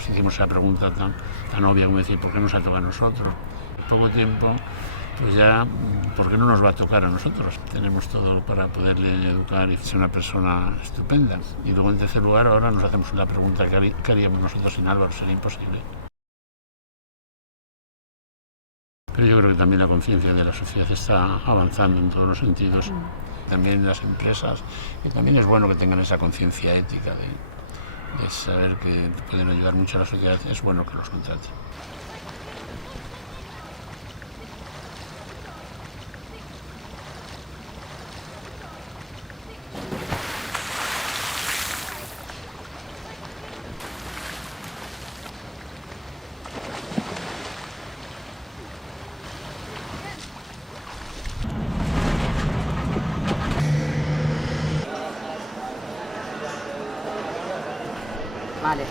nos hicimos esa pregunta tan obvia como decir, ¿por qué nos ha tocado a nosotros? En poco tiempo, pues ya, ¿por qué no nos va a tocar a nosotros? Tenemos todo para poderle educar y ser una persona estupenda. Y luego, en tercer lugar, ahora nos hacemos la pregunta, ¿qué haríamos nosotros sin Álvaro? Sería imposible. Pero yo creo que también la conciencia de la sociedad está avanzando en todos los sentidos. También las empresas, y también es bueno que tengan esa conciencia ética de saber que pueden ayudar mucho a la sociedad, es bueno que los contraten. Vale.